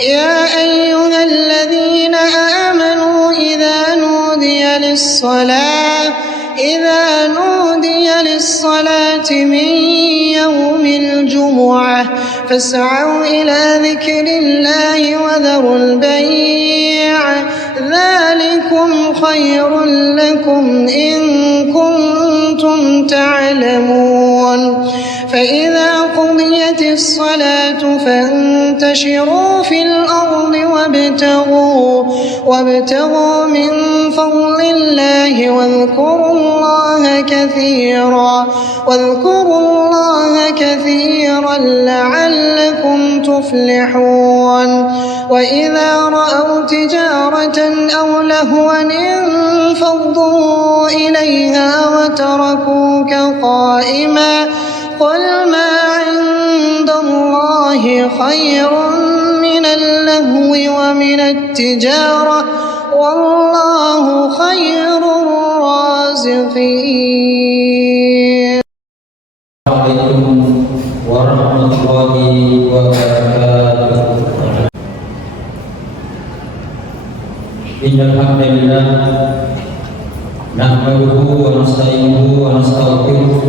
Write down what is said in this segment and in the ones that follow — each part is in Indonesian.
يا أيها الذين آمنوا إذا نودي للصلاة من يوم الجمعة فاسعوا إلى ذكر الله وذروا البيع ذلكم خير لكم إن كنتم تعلمون فإذا قضيت الصلاة فانتشروا في الأرض وابتغوا من فضل الله واذكروا الله كثيرا لعلكم تفلحون وإذا رأوا تجارة أو لهوا انفضوا إليها وتركوك قائما قل ما عند الله خير من اللهو ومن التجارة والله خير الرازقين. Assalamualaikum warahmatullahi wabarakatuh. Innal hamdalillah nahmaduhu wa nasta'inuhu wa nastaghfiruh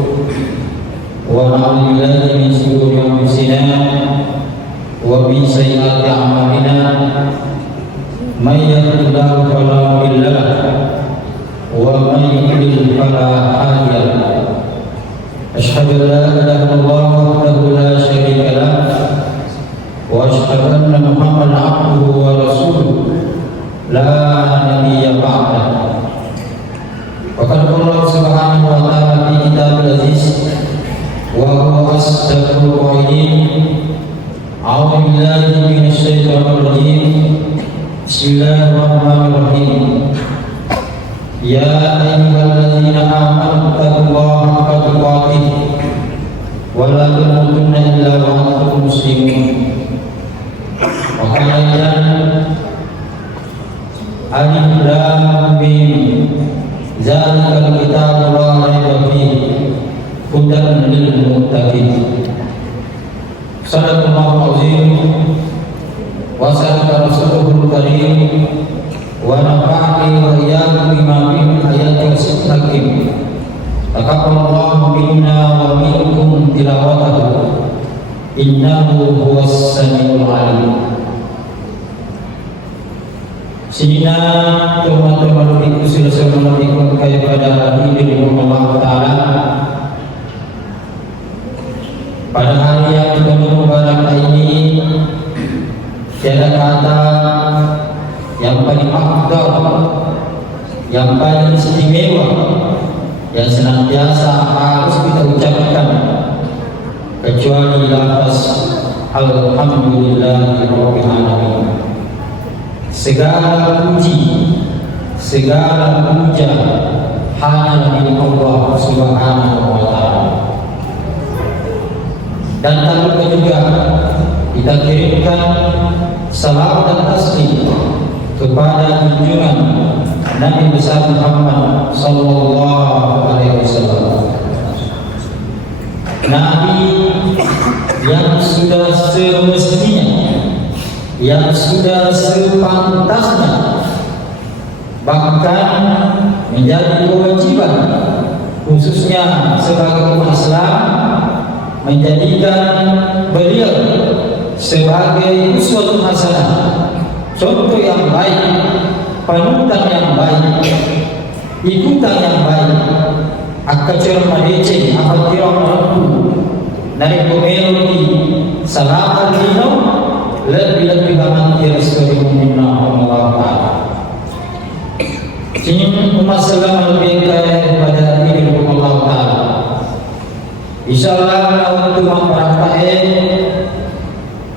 wa na'udzu billahi min shururi anfusina wa min sayyiati a'malina may yahdihillahu fala mudilla lahu wa may yudlil fala hadiya lahu. Asyhadu an la ilaha illallah wahdahu la syarika lahu wa asyhadu anna Muhammadan abduhu wa rasuluh la nabiyya ba'dahu. Wa qala Allah subhanahu wa ta'ala fi kitabil aziz wa huwa asdaqul qailin. A'udzu billahi minasy syaithanir rajim. Bismillahirrahmanirrahim. Ya ayyuhalladzina amanu taqullaha haqqa tuqatih wa la tamutunna illa wa antum muslimun. Wa qala alif lam mim zalikal kitabu la raiba fihi hudan lil muttaqin. Sadaqallahu azim wa sadaqa rasulul karim wa nafa'ani wa iyyakum bima fihi ayatin hakim. Taqabbalallahu minna wa minkum tilawatahu innahu huwas samiul alim. Sidina teman-teman itu sudah ikut kepada hidup Allah Ta'ala pada hari yang penuh mubarak ini. Tiada kata yang paling afdal, yang paling istimewa, yang senantiasa harus kita ucapkan kecuali lafaz alhamdulillahirabbil alamin. Segala puji, segala puja hanya milik Allah Subhanahu wa Ta'ala. Dan tak lupa juga kita kirimkan salam dan taslim kepada junjungan Nabi besar Muhammad sallallahu alaihi wasallam. Nabi yang sudah semestinya, yang sudah sepantasnya, bahkan menjadi kewajiban khususnya sebagai umat Islam menjadikan beliau sebagai uswatun hasanah, contoh yang baik, panutan yang baik, ikutan yang baik. Akacer madece apatirang mampu dari komeloti salam dino lebih banget Rasulullah minna Allah Ta'ala. Kini umat Islam lebih kaya pada diri Allah Ta'ala. Insyaallah untuk memperhatikan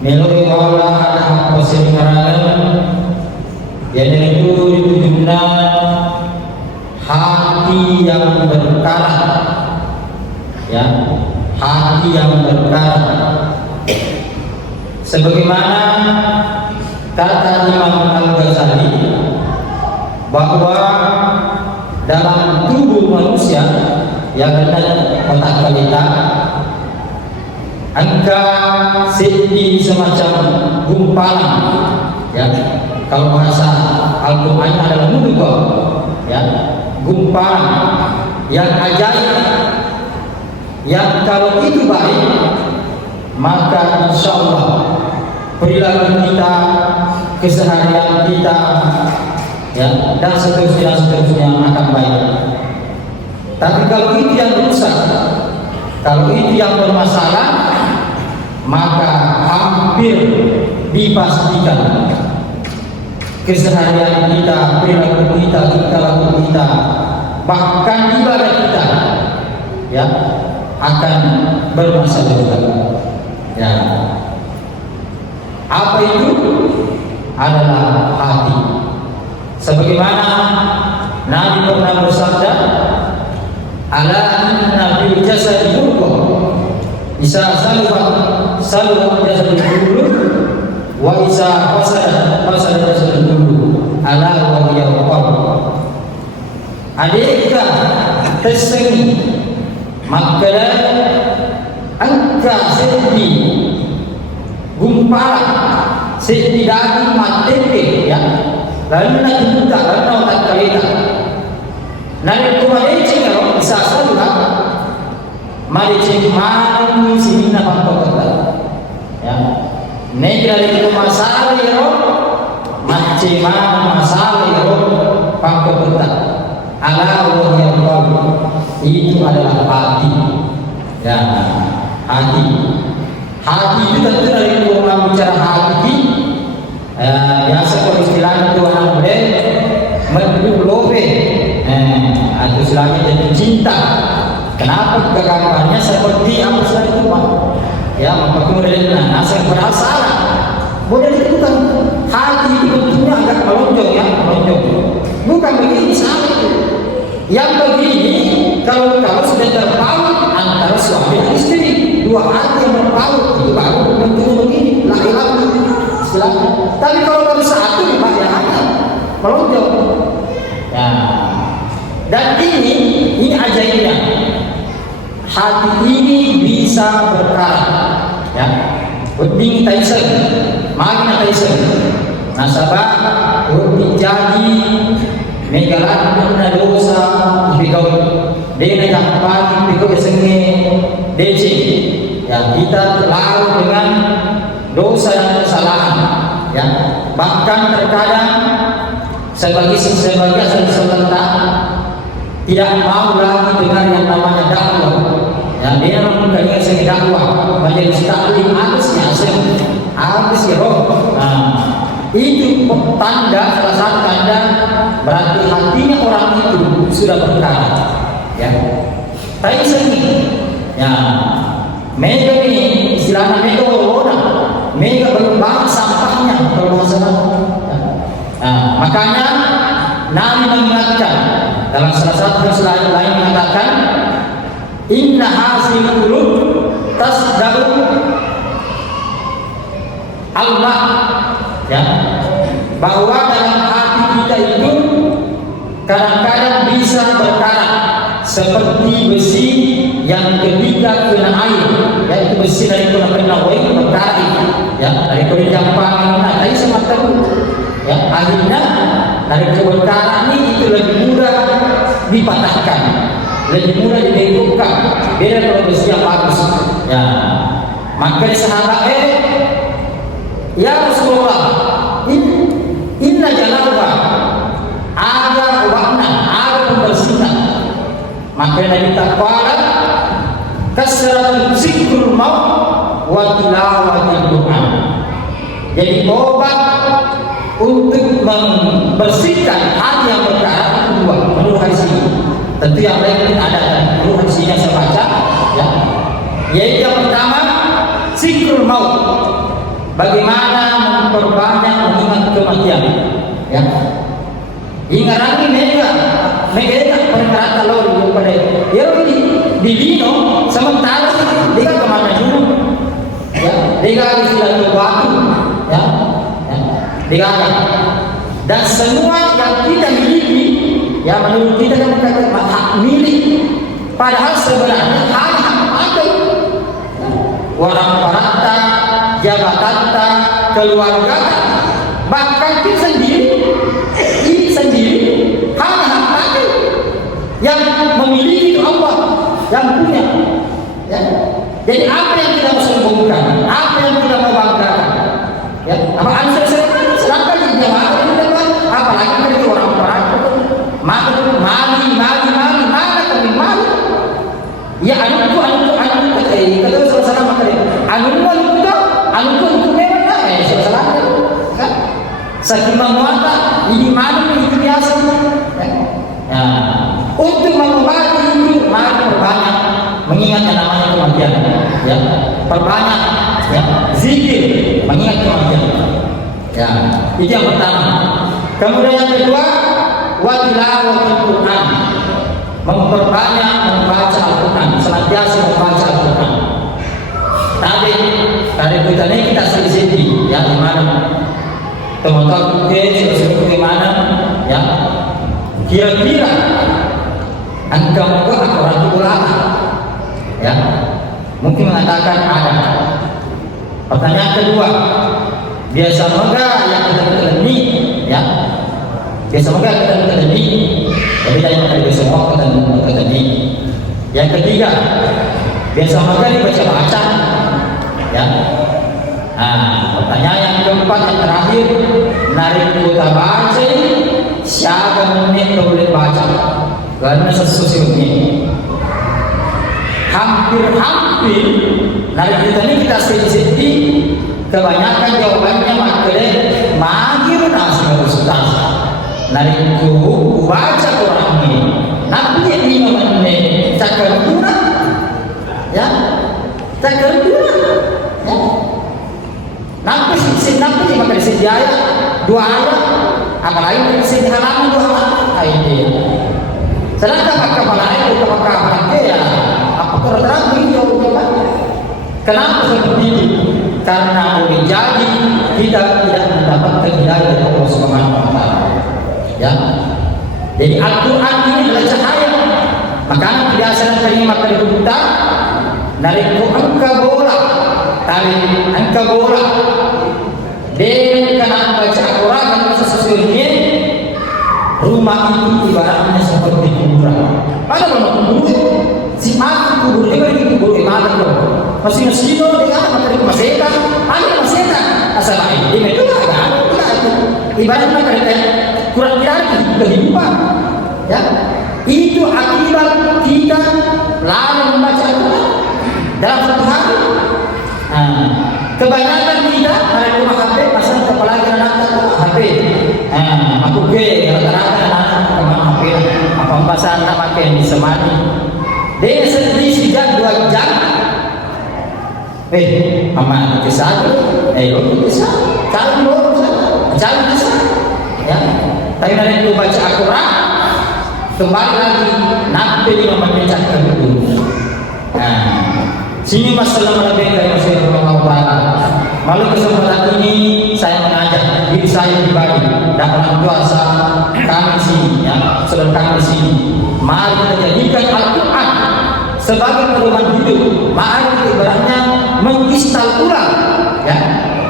melalui wala ada persidangan yang itu ditujukan hati yang berkarat, ya, hati yang berkarat. Sebagaimana kata Imam Al-Ghazali bahwa dalam tubuh manusia yang ada otak balita, angka seperti semacam gumpalan ya. Kalau bahasa Al-Quran adalah mudghah, ya, gumpalan yang ajaib, yang kalau itu baik, maka insya Allah perilaku kita, keseharian kita, ya, dan seterusnya akan baik. Tapi kalau itu yang rusak, kalau itu yang bermasalah, maka hampir dipastikan keseharian kita, perilaku kita, tingkah laku kita, bahkan ibadah kita, ya, akan bermasalah juga. Ya. Apa itu? Adalah hati. Sebagaimana Nabi pernah bersabda, "Ala inna fil jasadi mudghah, isa saluhat jasadu kullu, wa isa fasada jasadu kullu, ala wa hiya qalb." Adika tersengi maka angka sedih gumpal sedih daging mateke, ya, lalu nak kita lalu tak kalita nari kumare cingaro bisa saluha mari cing manu sinina pangkota, ya, negra itu masalah yero macam mana masalah yero pangkota ala wa hiya qalb, itu adalah hati, ya, hati. Hati itu tentu dari orang bicara hati, biasa kalau istilahnya itu orang muda mendulope, atau istilahnya jadi cinta. Kenapa kegambarnya seperti apa sudah itu, Pak? Ya, maka kemudian nasihat berasal. Model itu kan hati itu bentuknya agak melonjong, ya, melonjong. Bukan begini sama itu. Yang begini kalau sudah terpaut antara suami dan istri, dua hati yang berpaut itu baru bentuknya begini, laki-laki istilahnya. Tapi kalau baru satu, Pak, ya hanya melonjong. Ya. Dan ini ajaibnya. Hati ini bisa berkarat, ya. Bening taisen, magna taisen. Nasabah urut jadi megalat na dosa ibigaw dena yang pagi ibigaw senge dece, ya, kita terlalu dengan dosa dan kesalahan, ya, bahkan terkadang sebagai sebentar tidak mau lagi dengar yang namanya dakwah, ya, dia mempunyai segi dakwah menjadi taklim habisnya habis ya roh. Itu tanda, salah satu tanda berarti hatinya orang itu sudah berkarat, ya. Tapi seni, ya, mega ini istilahnya mega berwarna, mega berlubang sampahnya kalau masalah. Ya. Makanya Nabi mengingatkan dalam salah satu hadis lain mengatakan, inna hasil qulub tasdaru Allah, ya, bahwa dalam hati kita itu kadang-kadang bisa berkarat seperti besi yang ketika kena air, yaitu besi dari kena air berkarat, ya, dari penjamparan tadi semacam, ya, akhirnya dari keberkaran ini itu lebih mudah dipatahkan, lebih mudah dibengkokkan, beda kalau besi yang bagus, ya. Maka sahabat ya Rasulullah, inna jalawah ada wakna, ada pembersihan. Maka Nabi takwala kasratul zikrul maut wa tilawatul Quran. Jadi obat untuk membersihkan hati yang berkarat itu dua menurut hadis ini. Tentu yang lain pun ada, menurut hadis ini yang saya baca, ya. Yaitu yang pertama zikrul maut. Bagaimana memperbanyak mengingat kematian, ya. Ingat lagi mereka perkara lalu pada dia di Lino sementara dia kemana dulu, ya, dia istilah batu, ya, dia dan semua yang kita miliki, ya, menurut kita kan berkata hak milik, padahal sebenarnya hak ada orang parata jabatan keluarga, bahkan kita sendiri hanya pakai yang memiliki itu Allah yang punya. Ya. Jadi apa yang kita mau sombongkan, apa yang kita mau banggakan, ya, apa ansur selangkah di jamaah ini kan, apalagi dari orang-orang maka mali, mana kami mali, ya anu kata salah maka anu itu memang salah kan, saking memuata ini mana itu biasa, ya, untuk mengobati itu mari perbanyak mengingat yang namanya kematian, ya, perbanyak, ya, zikir mengingat kematian, ya, itu yang pertama. Kemudian yang kedua, watilawatul Quran, memperbanyak membaca Al-Quran, senantiasa membaca Al-Quran. Tadi kita ini kita sedih, ya, di mana teman-teman kita di mana, ya, kira-kira engkau orang ulama, ya, mungkin mengatakan ada. Pertanyaan kedua, biasa moga yang kita keleni, ya, biasa moga kita keleni, tapi jangan dari semua kita keleni. Yang ketiga, biasa moga dibaca-baca, ya. Pertanyaan yang keempat yang terakhir, narik kita baca, siapa menit boleh baca, karena sesuatu ini. Hampir dari kita ini kita sedih kebanyakan jawabannya magir nasi ustaz dari itu baca Quran ini nanti ini mengenai cakar duna, ya, cakar duna, ya, nanti maka disediaya 2 ayat apalagi disediakan halaman 2 ayat. Sedangkan kepala itu ya terang video. Kenapa seperti itu? Karena boleh jadi kita tidak mendapatkan hidayah dari Allah Subhanahu wa taala. Ya. Jadi Al-Qur'an ini adalah cahaya. Makanya kebiasaan terima dari kita dari angka bola. Dengan baca Al-Qur'an dan sesungguhnya rumah itu ibaratnya seperti kuburan. Ada orang kubur, si mati kubur, dia pergi kubur di mana tuh? Masih dia apa tadi masetan, ada masetan, asal lain, dia itu ada itu. Ibaratnya mereka kurang berarti kehidupan, ya. Itu akibat kita lalai membaca Al-Quran dalam satu hari. Kebanyakan kita ada rumah HP, pasang apalagi anak HP. Aku rata-rata anak teman HP, apa bahasa anak pakai di semati. Dia sedih sejak 2 jam. Mama ke satu, lo ke satu, jalan ke satu, ya. Tapi nanti itu baca Al-Quran, kembali lagi nanti dia membacakan itu. Sini masalah lebih dari masalah Allah. Malu kesempatan ini saya mengajak diri saya pribadi dan orang kuasa kami sini, ya, saudara kami sini. Mari kita jadikan Al-Quran sebagai pedoman hidup. Mari kita ibaratnya menginstal ulang, ya.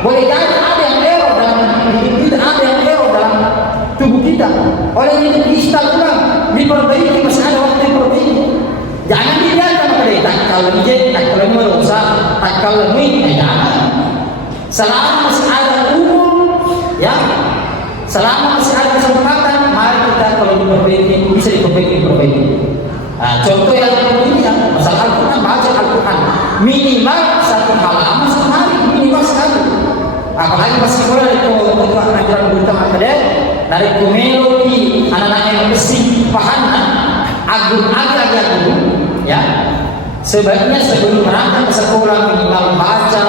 Boleh jadi ada yang error dalam hidup kita, ada yang error dalam tubuh kita. Oleh itu diinstal ulang, diperbaiki, masih ada waktu diperbaiki. Jangan dibiarkan pada tak kalau dia tak kalau merusak, tak kalau ini jangan. Selama masih ada umur, ya, selama masih ada kesempatan, mari kita kalau diperbaiki bisa diperbaiki. Contoh yang ini ya, masalah Al-Quran, baca Al-Quran minimal 1 halaman sehari, minimal sekali. Apalagi masih boleh itu ajaran berita makanya dari komelo di anak-anak yang mesti paham agak dulu, ya. Sebaiknya sebelum berangkat ke sekolah minimal baca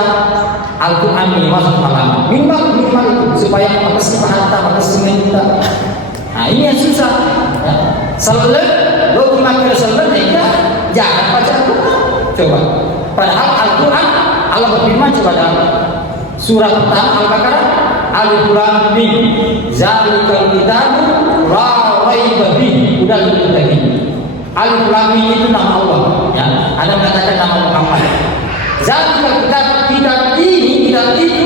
Al-Quran minimal 1 halaman, minimal itu supaya mesti paham, mesti minta. Ini yang susah, ya. Lo dimakai selalu jangan baca Al-Quran. Coba. Padahal Al-Quran Allah berfirman coba dalam surah pertama Al-Baqarah, Alif Lam Mim, Zalikal Kitabu la raiba fihi hudal lil muttaqin. Alif Lam Mim itu nama Allah, ya. Ada mengatakan nama Muhammad. Zalikal Kitab, kitab ini, kitab itu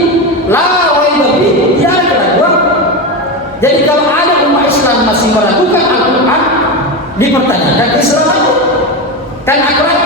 la raiba fihi, tidak ada keraguan. dipertanyakan Islam kan akrab